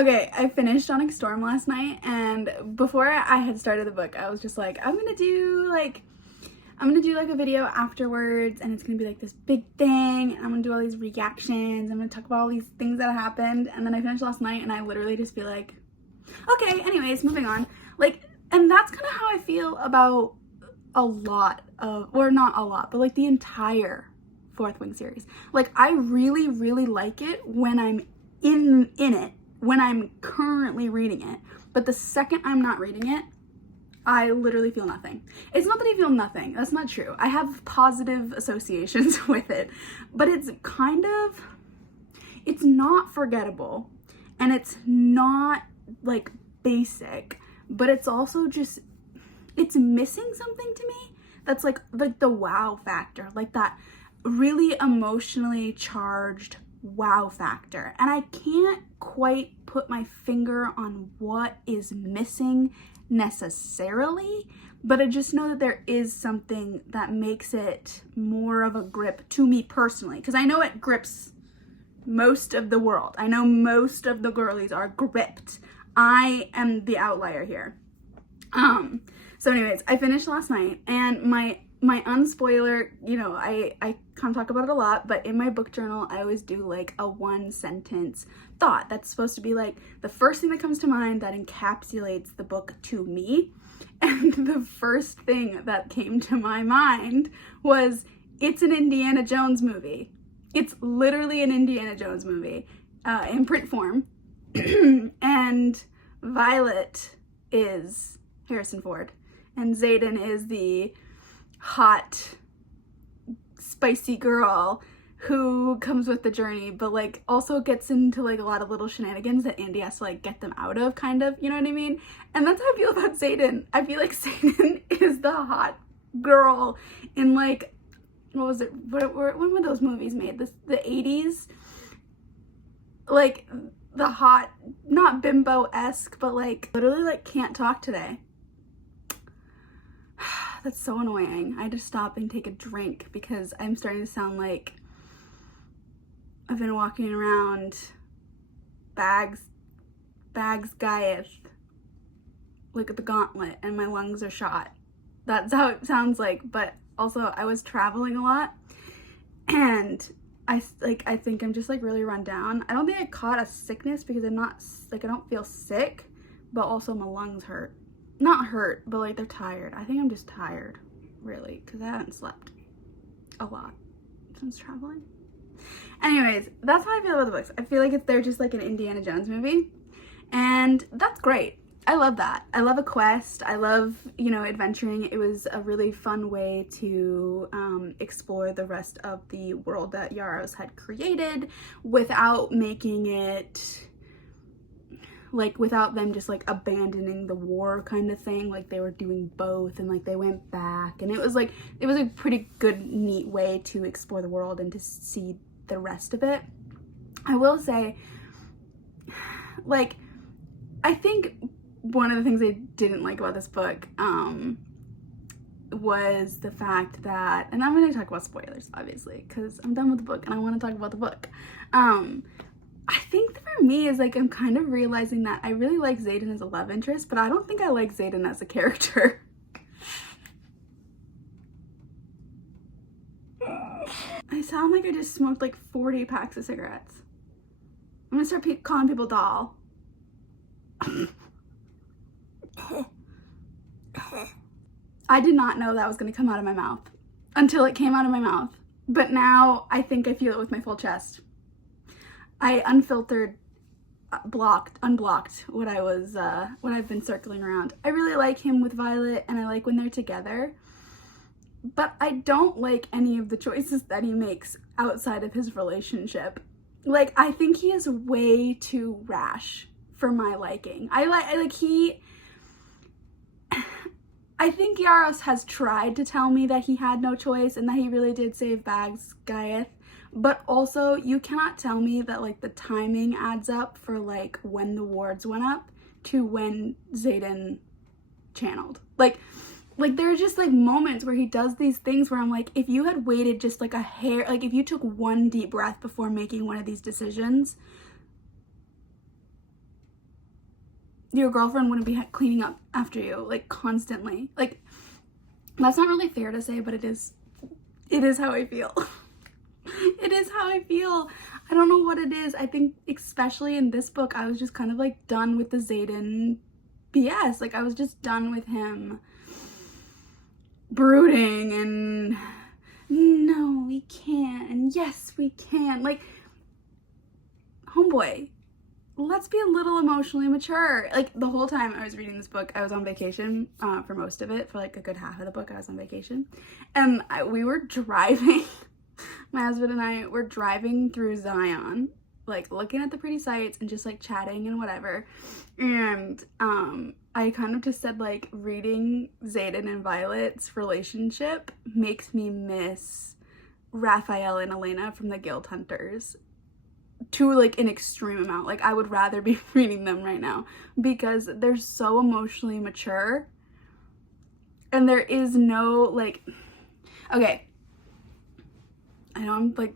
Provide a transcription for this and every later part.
Okay, I finished Onxy Storm last night, and before I had started the book, I was just like, I'm gonna do like a video afterwards, and it's gonna be like this big thing, and I'm gonna do all these reactions, I'm gonna talk about all these things that happened. And then I finished last night, and I literally just feel like, okay, anyways, moving on. Like, and that's kind of how I feel about a lot of, or not a lot, but like the entire Fourth Wing series. Like, I really, really like it when I'm in it, when I'm currently reading it, but the second I'm not reading it, I literally feel nothing. It's not that I feel nothing, that's not true. I have positive associations with it, but it's kind of, it's not forgettable, and it's not like basic, but it's also just, it's missing something to me that's like the wow factor, like that really emotionally charged wow factor. And I can't quite put my finger on what is missing necessarily, but I just know that there is something that makes it more of a grip to me personally, because I know it grips most of the world. I know most of the girlies are gripped. I am the outlier here. So anyways, I finished last night, and my unspoiler, you know, I kind of talk about it a lot, but in my book journal, I always do like a 1-sentence thought that's supposed to be like the first thing that comes to mind that encapsulates the book to me. And the first thing that came to my mind was, it's an Indiana Jones movie. It's literally an Indiana Jones movie in print form. And Violet is Harrison Ford, and Zaden is the hot, spicy girl who comes with the journey, but like also gets into like a lot of little shenanigans that Andy has to like get them out of, kind of, you know what I mean? And that's how I feel about Zaden. I feel like Zaden is the hot girl in like, what was it? When were those movies made? The 80s? Like the hot, not bimbo-esque, but like literally like can't talk today. That's so annoying. I had to stop and take a drink because I'm starting to sound like I've been walking around bags Gaieth, like at the gauntlet, and my lungs are shot. That's how it sounds like. But also I was traveling a lot, and I think I'm just like really run down. I don't think I caught a sickness because I'm not like, I don't feel sick, but also my lungs hurt. Not hurt, but like they're tired. I think I'm just tired, really, because I haven't slept a lot since traveling. Anyways, that's how I feel about the books. I feel like they're just like an Indiana Jones movie, and that's great. I love that. I love a quest. I love, you know, adventuring. It was a really fun way to explore the rest of the world that Yaros had created without making it, like, without them just like abandoning the war kind of thing. Like they were doing both, and like they went back, and it was like, it was a pretty good, neat way to explore the world and to see the rest of it. I will say, like, I think one of the things I didn't like about this book was the fact that, and I'm going to talk about spoilers obviously because I'm done with the book and I want to talk about the book. I think for me is like, I'm kind of realizing that I really like Zaden as a love interest, but I don't think I like Zaden as a character. I sound like I just smoked like 40 packs of cigarettes. I'm gonna start calling people doll. I did not know that was gonna come out of my mouth until it came out of my mouth. But now I think I feel it with my full chest. I unfiltered, unblocked what I've been circling around. I really like him with Violet, and I like when they're together, but I don't like any of the choices that he makes outside of his relationship. Like, I think he is way too rash for my liking. I think Yaros has tried to tell me that he had no choice and that he really did save Bags Gaieth, but also you cannot tell me that like the timing adds up for like when the wards went up to when Zaden channeled. Like there are just like moments where he does these things where I'm like, if you had waited just like a hair, like if you took one deep breath before making one of these decisions, your girlfriend wouldn't be cleaning up after you, like, constantly. Like, that's not really fair to say, but it is how I feel. It is how I feel. I don't know what it is. I think especially in this book, I was just kind of like done with the Zaden BS. Like, I was just done with him brooding and no, we can't, and yes, we can. Like, homeboy, let's be a little emotionally mature. Like, the whole time I was reading this book, I was on vacation for most of it. For like a good half of the book, I was on vacation. And we were driving, my husband and I were driving through Zion, like looking at the pretty sights and just like chatting and whatever. And I kind of just said, like, reading Zaden and Violet's relationship makes me miss Raphael and Elena from the Guild Hunters to like an extreme amount. Like, I would rather be reading them right now because they're so emotionally mature and there is no like, okay, I know I'm like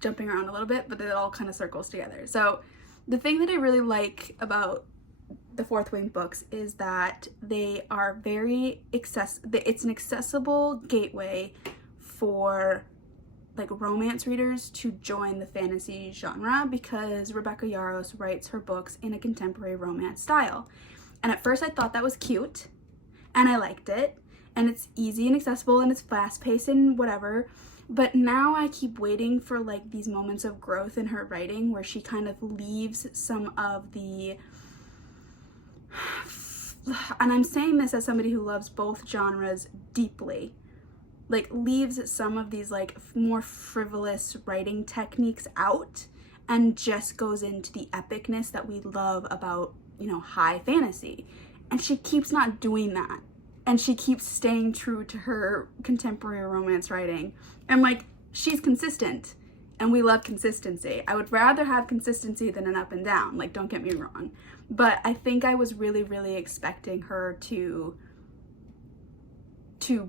jumping around a little bit, but it all kind of circles together. So the thing that I really like about the Fourth Wing books is that they are very it's an accessible gateway for like romance readers to join the fantasy genre because Rebecca Yarros writes her books in a contemporary romance style. And at first I thought that was cute and I liked it and it's easy and accessible and it's fast-paced and whatever. But now I keep waiting for like these moments of growth in her writing where she kind of leaves some of the, and I'm saying this as somebody who loves both genres deeply, like leaves some of these like more frivolous writing techniques out and just goes into the epicness that we love about, you know, high fantasy. And she keeps not doing that. And she keeps staying true to her contemporary romance writing. And like, she's consistent and we love consistency. I would rather have consistency than an up and down, like, don't get me wrong. But I think I was really, really expecting her to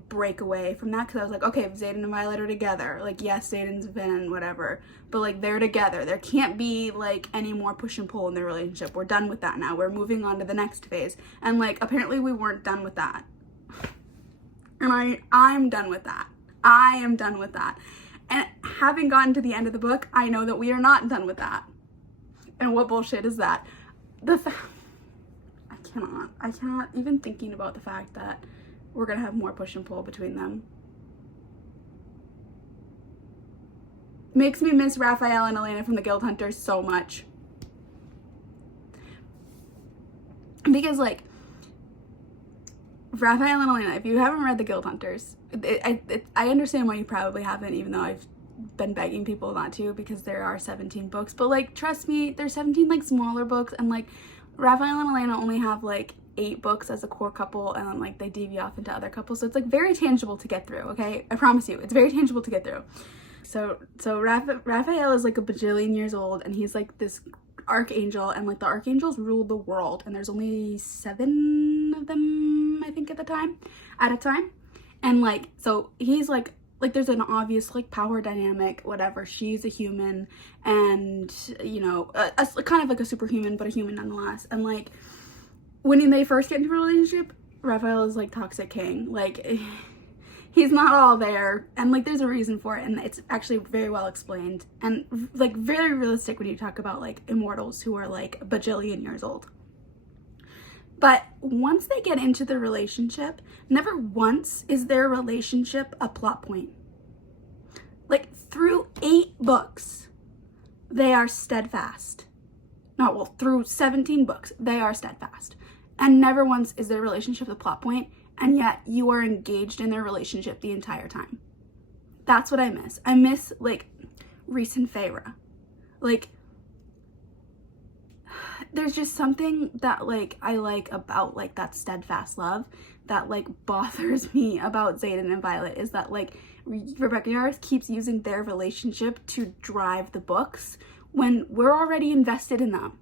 break away from that because I was like, okay, Zaden and Violet are together. Like, yes, Zaden's been whatever, but like, they're together. There can't be like any more push and pull in their relationship. We're done with that now. We're moving on to the next phase. And like, apparently we weren't done with that. And I'm done with that. I am done with that. And having gotten to the end of the book, I know that we are not done with that. And what bullshit is that? I cannot even thinking about the fact that we're gonna have more push and pull between them. Makes me miss Raphael and Elena from the Guild Hunters so much. Because like, Raphael and Elena, if you haven't read the Guild Hunters, I understand why you probably haven't, even though I've been begging people not to because there are 17 books. But like, trust me, there's 17 like smaller books, and like Raphael and Elena only have like 8 books as a core couple, and then like they deviate off into other couples. So it's like very tangible to get through, okay? I promise you, it's very tangible to get through. So Raphael is like a bajillion years old, and he's like this archangel, and like the archangels rule the world, and there's only 7 of them, I think, at a time. And like, so he's like there's an obvious like power dynamic, whatever. She's a human, and you know, kind of like a superhuman, but a human nonetheless. And like, when they first get into a relationship, Raphael is like toxic king. Like, he's not all there, and like there's a reason for it, and it's actually very well explained and like very realistic when you talk about like immortals who are like a bajillion years old. But once they get into the relationship, never once is their relationship a plot point. Like, through 8 books, they are steadfast. No, well, through 17 books, they are steadfast. And never once is their relationship a plot point, and yet you are engaged in their relationship the entire time. That's what I miss. I miss, like, Rhys and Feyre. Like, there's just something that like I like about like that steadfast love that like bothers me about Zaden and Violet, is that like Rebecca Yarros keeps using their relationship to drive the books when we're already invested in them.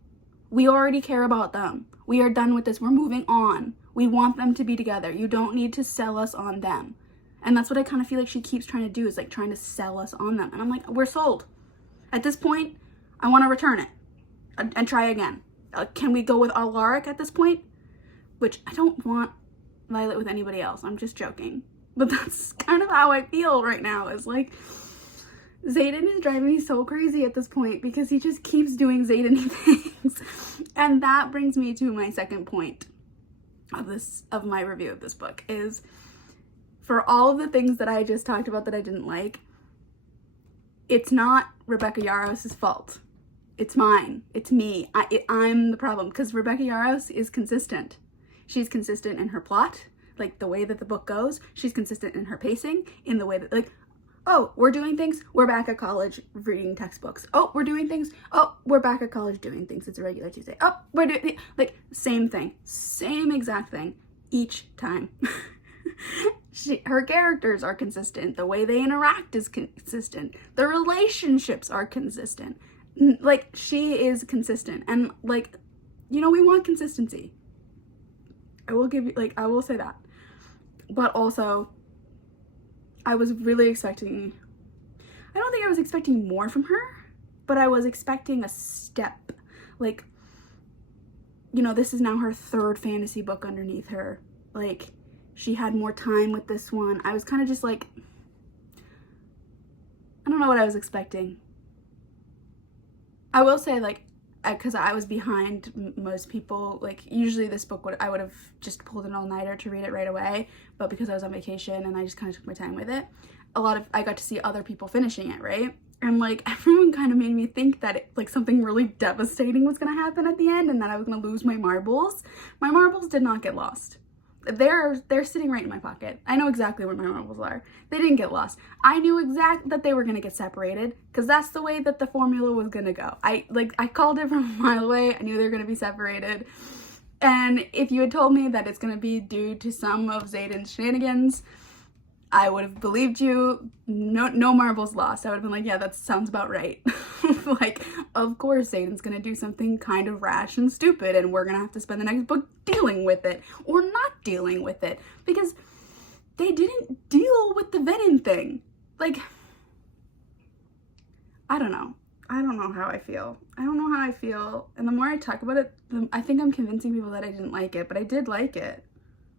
We already care about them. We are done with this. We're moving on. We want them to be together. You don't need to sell us on them. And that's what I kind of feel like she keeps trying to do, is like trying to sell us on them. And I'm like, we're sold. At this point, I want to return it and try again. can we go with Alaric at this point? Which I don't want Violet with anybody else. I'm just joking. But that's kind of how I feel right now. Is like, Zaden is driving me so crazy at this point because he just keeps doing Zaden things. And that brings me to my second point of my review of this book, is for all of the things that I just talked about that I didn't like, it's not Rebecca Yarros' fault. It's mine. It's me. I'm the problem, because Rebecca Yarros is consistent. She's consistent in her plot, like the way that the book goes. She's consistent in her pacing, in the way that, like, oh, we're doing things, we're back at college reading textbooks. Oh, we're doing things, oh, we're back at college doing things. It's a regular Tuesday. Oh, we're doing, like, same thing. Same exact thing each time. Her characters are consistent. The way they interact is consistent. The relationships are consistent. Like, she is consistent. And, like, you know, we want consistency. I will give you, like, I will say that. But also, I was really expecting, I don't think I was expecting more from her, but I was expecting a step. Like, you know, this is now her third fantasy book underneath her. Like, she had more time with this one. I was kind of just like, I don't know what I was expecting. I will say, like, because I was behind most people, like, usually this book I would have just pulled an all-nighter to read it right away, but because I was on vacation and I just kind of took my time with it, I got to see other people finishing it, right? And, like, everyone kind of made me think that like something really devastating was gonna happen at the end and that I was gonna lose my marbles. My marbles did not get lost. They're sitting right in my pocket. I know exactly where my marbles are. They didn't get lost. I knew exactly that they were gonna get separated, because that's the way that the formula was gonna go. I called it from a mile away. I knew they were gonna be separated. And if you had told me that it's gonna be due to some of Zaden's shenanigans, I would have believed you. No marbles lost. I would have been like, yeah, that sounds about right. Like, of course Zaden's gonna do something kind of rash and stupid, and we're gonna have to spend the next book dealing with it, or not dealing with it, because they didn't deal with the Venom thing. Like, I don't know. I don't know how I feel. I don't know how I feel. And the more I talk about it, I think I'm convincing people that I didn't like it, but I did like it.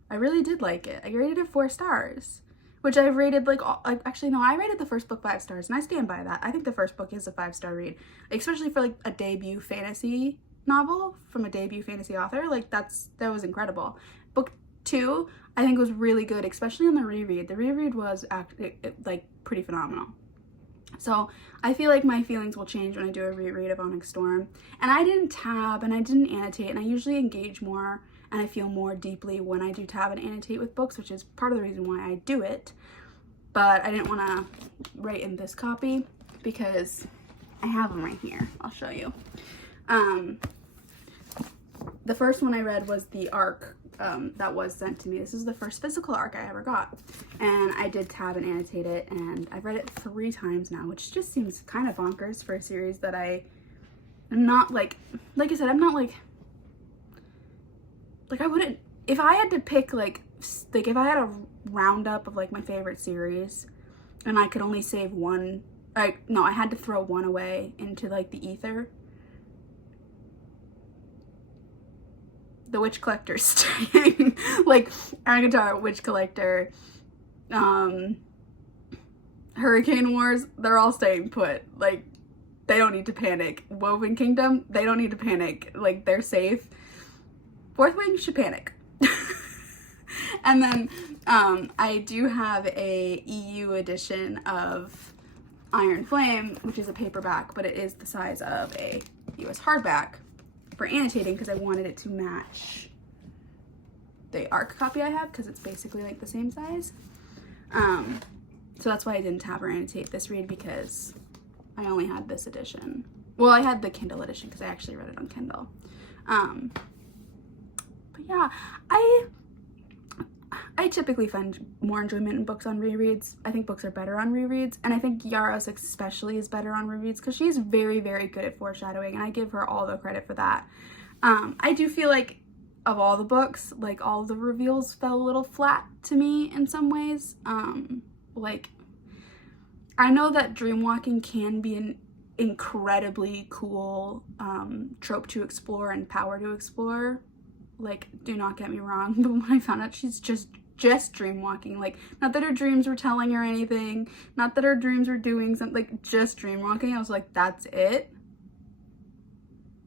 I really did like it. I rated it 4 stars. Which I've rated, like, actually, no, I rated the first book 5 stars, and I stand by that. I think the first book is a 5-star read, especially for, like, a debut fantasy novel from a debut fantasy author. Like, that was incredible. Book 2, I think, was really good, especially on the reread. The reread was, actually, like, pretty phenomenal. So I feel like my feelings will change when I do a reread of Onxy Storm. And I didn't tab, and I didn't annotate, and I usually engage more and I feel more deeply when I do tab and annotate with books, which is part of the reason why I do it. But I didn't want to write in this copy because I have them right here. I'll show you. The first one I read was the ARC that was sent to me. This is the first physical ARC I ever got. And I did tab and annotate it, and I've read it 3 times now, which just seems kind of bonkers for a series that I am not, like I said, I'm not, like I wouldn't, if I had to pick, like if I had a roundup of, like, my favorite series, and I could only save one, no, I had to throw one away into, like, the ether, the Witch Collector's staying. Like, Agatar, Witch Collector, Hurricane Wars, they're all staying put. Like, they don't need to panic. Woven Kingdom, they don't need to panic. Like, they're safe. Fourth Wing should panic. And then I do have a EU edition of Iron Flame, which is a paperback, but it is the size of a US hardback for annotating, because I wanted it to match the ARC copy I have, because it's basically, like, the same size. So that's why I didn't tab or annotate this read, because I only had this edition. Well, I had the Kindle edition because I actually read it on Kindle. But yeah, I typically find more enjoyment in books on rereads. I think books are better on rereads, and I think Yarros especially is better on rereads because she's very, very good at foreshadowing, and I give her all the credit for that. I do feel like of all the books, like, all the reveals fell a little flat to me in some ways. Like, I know that dreamwalking can be incredibly cool trope to explore and power to explore. Like, do not get me wrong, but when I found out she's just dream walking, like, not that her dreams were telling her anything, not that her dreams were doing something, like, just dream walking, I was like, that's it?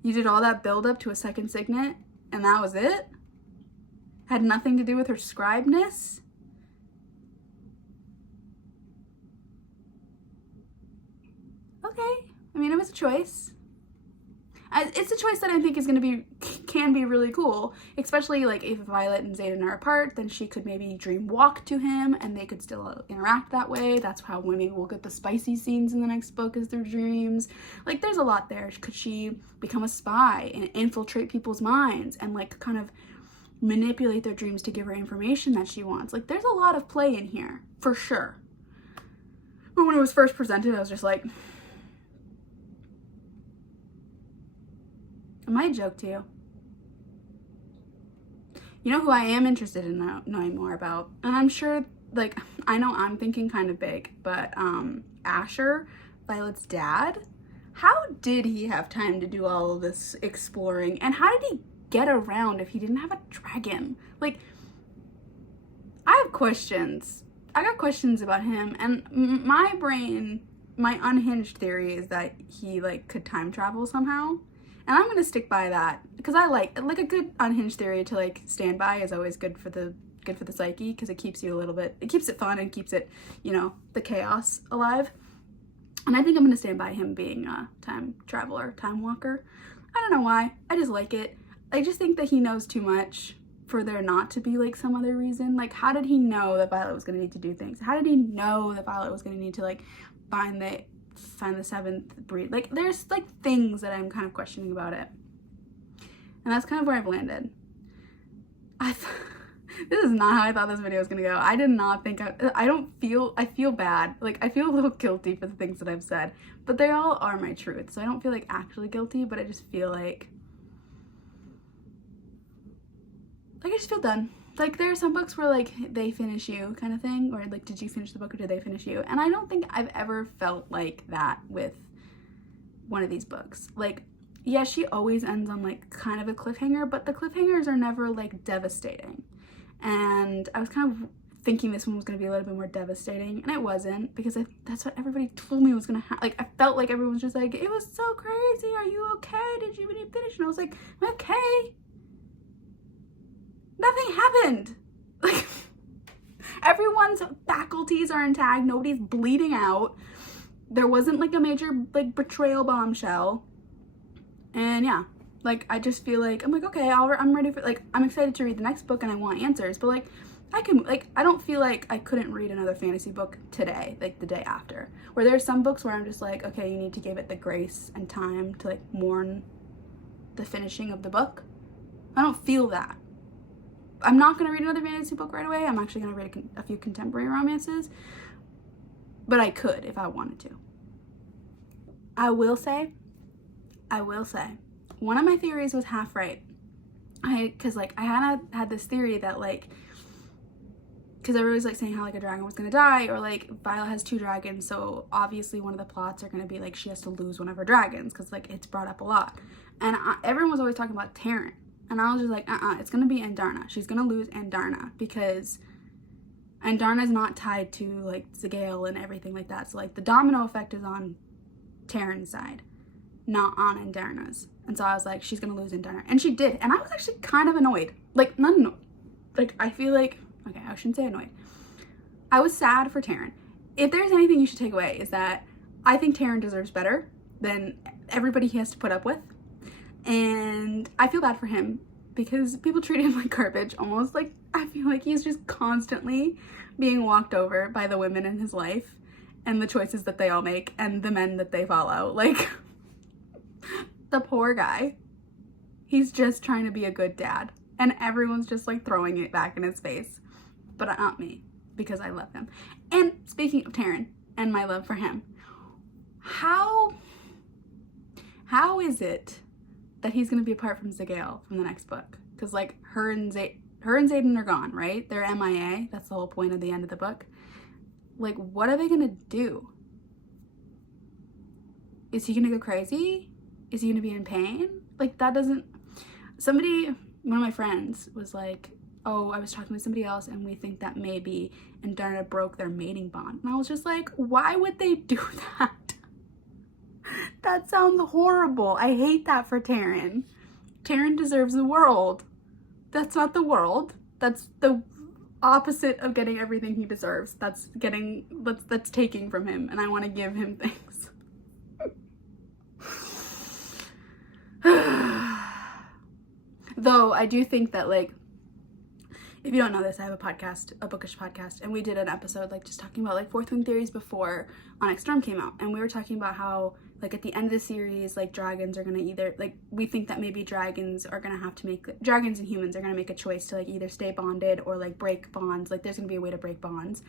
You did all that build up to a second signet and that was it? Had nothing to do with her scribeness? Okay, I mean, it was a choice. It's a choice that I think is can be really cool, especially like if Violet and Zaden are apart, then she could maybe dream walk to him and they could still interact that way. That's how maybe we'll get the spicy scenes in the next book, as their dreams. Like, there's a lot there. Could she become a spy and infiltrate people's minds and like kind of manipulate their dreams to give her information that she wants? Like, there's a lot of play in here, for sure. But when it was first presented, I was just like, it might joke to you. You know who I am interested in knowing more about? And I'm sure, like, I know I'm thinking kind of big, but Asher, Violet's dad, how did he have time to do all of this exploring? And how did he get around if he didn't have a dragon? Like, I have questions. I got questions about him, and my brain, my unhinged theory is that he, like, could time travel somehow. And I'm gonna stick by that because I like a good unhinged theory to like stand by is always good for the psyche, because it keeps you it keeps it fun and keeps it, you know, the chaos alive. And I think I'm gonna stand by him being a time traveler, time walker. I don't know why. I just like it. I just think that he knows too much for there not to be like some other reason. Like, how did he know that Violet was gonna need to do things? How did he know that Violet was gonna need to like find the seventh breed? Like, there's like things that I'm kind of questioning about it, and that's kind of where I've landed. This is not how I thought this video was gonna go. I did not think I feel bad. Like, I feel a little guilty for the things that I've said, but they all are my truth, so I don't feel like actually guilty, but I just feel like I just feel done. Like, there are some books where like they finish you kind of thing, or like, did you finish the book or did they finish you? And I don't think I've ever felt like that with one of these books. Like, yeah, she always ends on like kind of a cliffhanger, but the cliffhangers are never like devastating. And I was kind of thinking this one was going to be a little bit more devastating, and it wasn't, because that's what everybody told me was going to happen. Like, I felt like everyone was just like, it was so crazy, are you okay, did you even finish? And I was like, okay. Nothing happened. Like, everyone's faculties are intact. Nobody's bleeding out. There wasn't like a major like betrayal bombshell. And yeah, like, I just feel like I'm like, okay, I'm ready for, like, I'm excited to read the next book and I want answers. But like, I don't feel like I couldn't read another fantasy book today, like the day after. Where there's some books where I'm just like, okay, you need to give it the grace and time to like mourn the finishing of the book. I don't feel that. I'm not going to read another fantasy book right away. I'm actually going to read a few contemporary romances. But I could if I wanted to. I will say, one of my theories was half right. Because like, I had this theory that like, because everybody's like saying how like a dragon was going to die, or like Violet has 2 dragons, so obviously one of the plots are going to be like she has to lose one of her dragons, because like it's brought up a lot. And everyone was always talking about Taryn. And I was just like, it's going to be Andarna. She's going to lose Andarna, because Andarna's not tied to, like, Zagael and everything like that. So, like, the domino effect is on Taryn's side, not on Andarna's. And so I was like, she's going to lose Andarna. And she did. And I was actually kind of annoyed. Like, not annoyed. Like, I feel like, okay, I shouldn't say annoyed. I was sad for Taryn. If there's anything you should take away, is that I think Taryn deserves better than everybody he has to put up with. And I feel bad for him because people treat him like garbage almost. Like, I feel like he's just constantly being walked over by the women in his life and the choices that they all make and the men that they follow. Like, the poor guy. He's just trying to be a good dad, and everyone's just like throwing it back in his face. But not me, because I love him. And speaking of Taryn and my love for him, how is it that he's going to be apart from Zagael from the next book? Because like her and Zaden are gone, right? They're MIA. That's the whole point of the end of the book. Like, what are they going to do? Is he gonna go crazy? Is he gonna be in pain? Like, that doesn't... One of my friends was like, oh, I was talking with somebody else and we think that maybe Darna broke their mating bond. And I was just like, why would they do that? That sounds horrible. I hate that for Taryn. Taryn deserves the world. That's not the world. That's the opposite of getting everything he deserves. That's taking from him, and I want to give him things. Though I do think that, like, if you don't know this, I have a podcast, a bookish podcast, and we did an episode like just talking about like fourth wing theories before Onxy Storm came out, and we were talking about how like at the end of the series, like dragons are gonna either, like, we think that maybe dragons and humans are gonna make a choice to like either stay bonded or like break bonds. Like, there's gonna be a way to break bonds,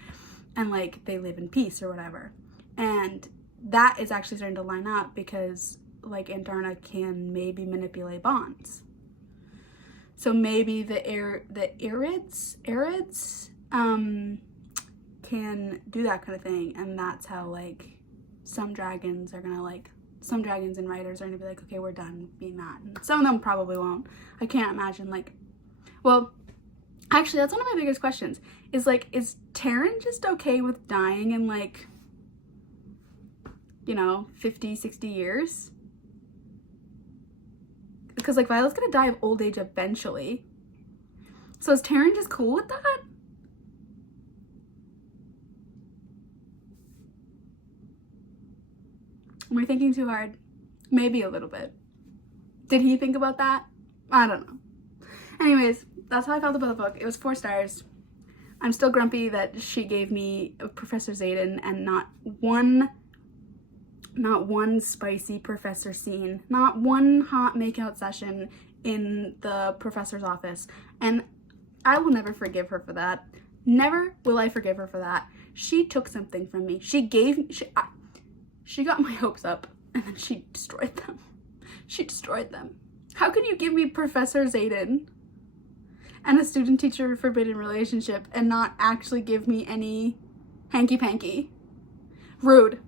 and like they live in peace or whatever. And that is actually starting to line up because like Darna can maybe manipulate bonds. So maybe the Arids can do that kind of thing, and that's how like some dragons and writers are gonna be like, okay, we're done being that. And some of them probably won't. I can't imagine, like, well, actually that's one of my biggest questions is like, is Taryn just okay with dying in like, you know, 50, 60 years? Because like Violet's gonna die of old age eventually. So is Taryn just cool with that? Am I thinking too hard? Maybe a little bit. Did he think about that? I don't know. Anyways, that's how I felt about the book. It was 4 stars. I'm still grumpy that she gave me Professor Zaden and not one spicy professor scene, not one hot makeout session in the professor's office. And I will never forgive her for that. Never will I forgive her for that. She took something from me. She got my hopes up and then she destroyed them. She destroyed them. How can you give me Professor Zaden and a student-teacher forbidden relationship and not actually give me any hanky-panky? Rude.